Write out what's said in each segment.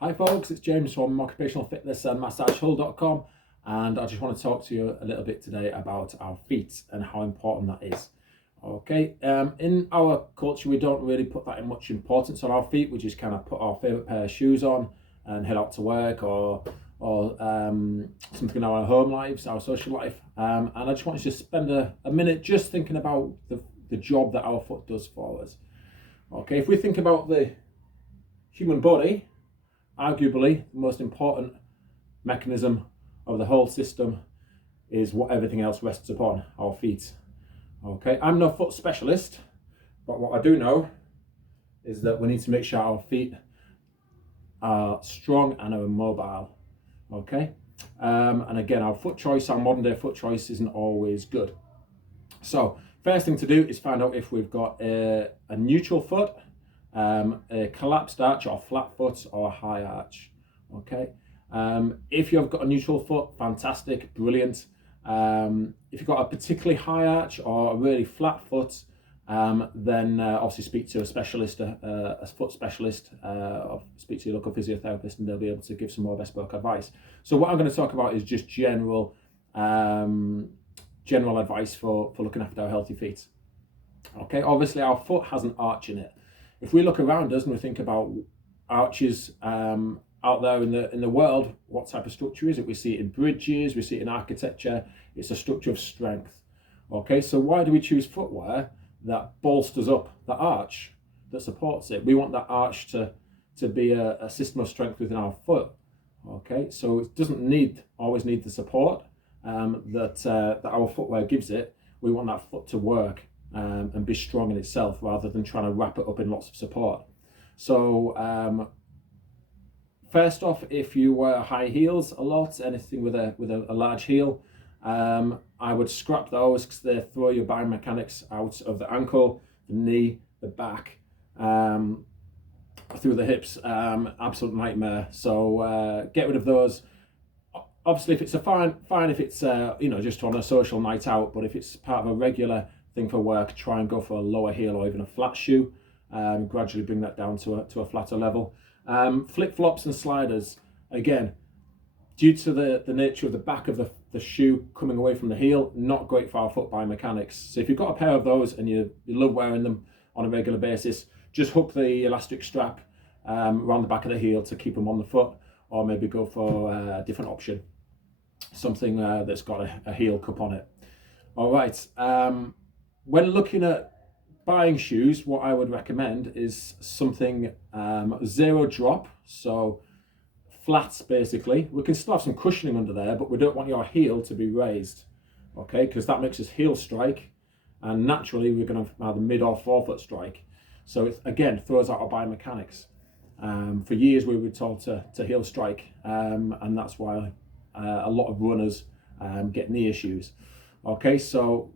Hi folks, it's James from occupational fitness and massagehull.com, and I just want to talk to you a little bit today about our feet and how important that is. Okay, in our culture we don't really put that in much importance on our feet. We just kind of put our favourite pair of shoes on and head out to work or something in our home lives, our social life. And I just want you to spend a minute just thinking about the job that our foot does for us. Okay, if we think about the human body, arguably the most important mechanism of the whole system is what everything else rests upon, our feet. Okay, I'm no foot specialist, but what I do know is that we need to make sure our feet are strong and are mobile. Okay, and again, our foot choice, our modern day foot choice, isn't always good. So first thing to do is find out if we've got a neutral foot, a collapsed arch or flat foot, or a high arch. Okay, if you've got a neutral foot, fantastic, brilliant. If you've got a particularly high arch or a really flat foot, then obviously speak to a specialist, a foot specialist, or speak to your local physiotherapist, and they'll be able to give some more bespoke advice. So what I'm going to talk about is just general advice for looking after our healthy feet. Okay, obviously our foot has an arch in it. If we look around us and we think about arches out there in the world, what type of structure is it? We see it in bridges, we see it in architecture. It's a structure of strength. Okay, so why do we choose footwear that bolsters up the arch, that supports it? We want that arch to be a system of strength within our foot. Okay, so it doesn't always need the support that our footwear gives it. We want that foot to work and be strong in itself, rather than trying to wrap it up in lots of support. So first off, if you wear high heels a lot, anything with a large heel, I would scrap those because they throw your biomechanics out of the ankle, the knee, the back, through the hips. Absolute nightmare. So get rid of those. Obviously, if it's fine if it's just on a social night out, but if it's part of a regular thing for work, try and go for a lower heel or even a flat shoe. Gradually bring that down to a flatter level. Flip-flops and sliders, again, due to the nature of the back of the shoe coming away from the heel, not great for our foot biomechanics. So if you've got a pair of those and you love wearing them on a regular basis, just hook the elastic strap around the back of the heel to keep them on the foot, or maybe go for a different option, something that's got a heel cup on it. All right. When looking at buying shoes, what I would recommend is something zero drop, so flats basically. We can still have some cushioning under there, but we don't want your heel to be raised, okay, because that makes us heel strike, and naturally we're going to have either mid or forefoot strike. So it again throws out our biomechanics. For years we were told to heel strike, and that's why a lot of runners get knee issues. Okay, so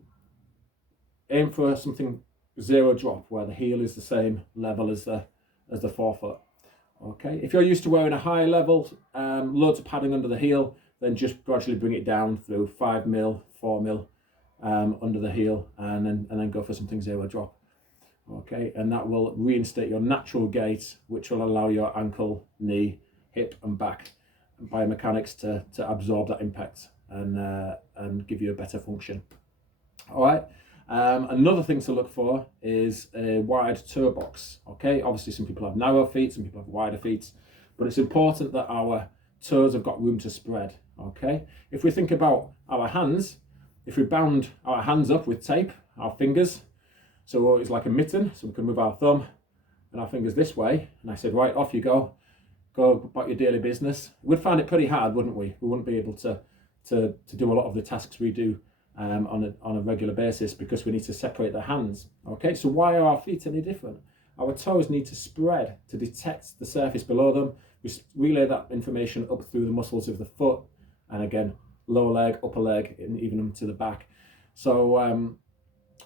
aim for something zero drop, where the heel is the same level as the forefoot. Okay, if you're used to wearing a high level, loads of padding under the heel, then just gradually bring it down through 5mm, 4mm under the heel, and then go for something zero drop. Okay, and that will reinstate your natural gait, which will allow your ankle, knee, hip, and back biomechanics to absorb that impact and give you a better function. All right. Another thing to look for is a wide toe box. Okay, obviously some people have narrow feet, some people have wider feet, but it's important that our toes have got room to spread. Okay, if we think about our hands, if we bound our hands up with tape, our fingers, so it's like a mitten, so we can move our thumb and our fingers this way, and I said, right, off you go about your daily business, we'd find it pretty hard, wouldn't we? We wouldn't be able to do a lot of the tasks we do on a regular basis, because we need to separate the hands. Okay, so why are our feet any different? Our toes need to spread to detect the surface below them. We relay that information up through the muscles of the foot, and again, lower leg, upper leg, and even into the back. So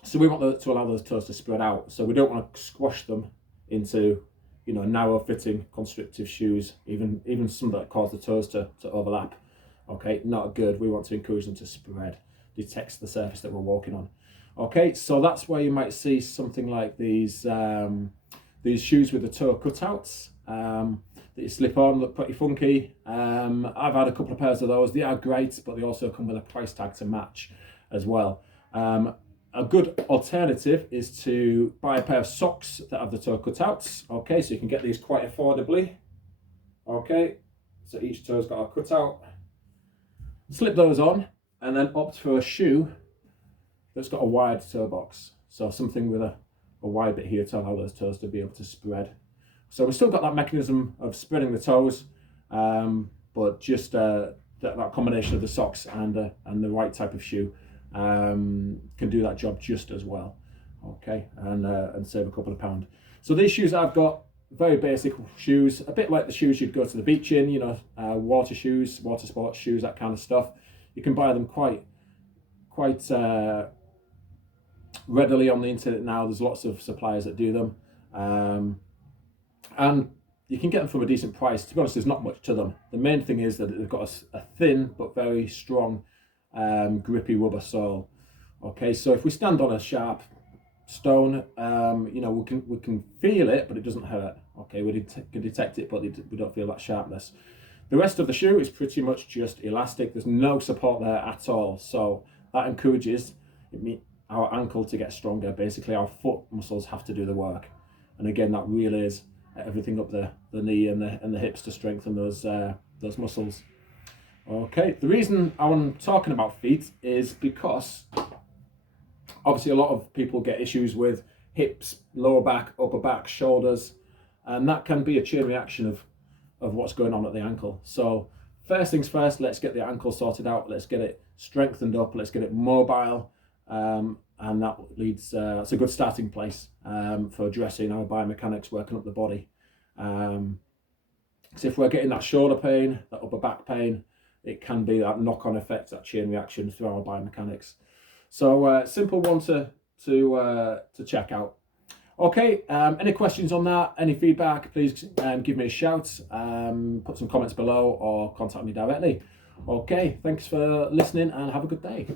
so we want to allow those toes to spread out. So we don't want to squash them into narrow fitting constrictive shoes, even some that cause the toes to overlap. Okay, not good. We want to encourage them to spread, detects the surface that we're walking on. Okay, so that's where you might see something like these shoes with the toe cutouts. that you slip on, look pretty funky. I've had a couple of pairs of those. They are great, but they also come with a price tag to match as well. A good alternative is to buy a pair of socks that have the toe cutouts. Okay, so you can get these quite affordably. Okay, so each toe's got a cutout. Slip those on and then opt for a shoe that's got a wide toe box. So something with a wide bit here to allow those toes to be able to spread. So we've still got that mechanism of spreading the toes, but just that combination of the socks and the right type of shoe can do that job just as well. Okay, and save a couple of pound. So these shoes I've got, very basic shoes, a bit like the shoes you'd go to the beach in, you know, water shoes, water sports shoes, that kind of stuff. You can buy them quite readily on the internet now. There's lots of suppliers that do them, and you can get them from a decent price. To be honest, there's not much to them. The main thing is that they've got a thin but very strong grippy rubber sole. Okay, so if we stand on a sharp stone, you know, we can feel it, but it doesn't hurt. Okay, we can detect it, but we don't feel that sharpness. The rest of the shoe is pretty much just elastic. There's no support there at all, so that encourages our ankle to get stronger. Basically, our foot muscles have to do the work, and again, that relays everything up the knee and the hips to strengthen those muscles. Okay, the reason I'm talking about feet is because obviously a lot of people get issues with hips, lower back, upper back, shoulders, and that can be a chain reaction of what's going on at the ankle. So first things first, let's get the ankle sorted out. Let's get it strengthened up. Let's get it mobile, and that leads. That's a good starting place for addressing our biomechanics, working up the body. So if we're getting that shoulder pain, that upper back pain, it can be that knock-on effect, that chain reaction through our biomechanics. So simple one to check out. Okay, any questions on that, any feedback, please give me a shout, put some comments below or contact me directly. Okay, thanks for listening and have a good day.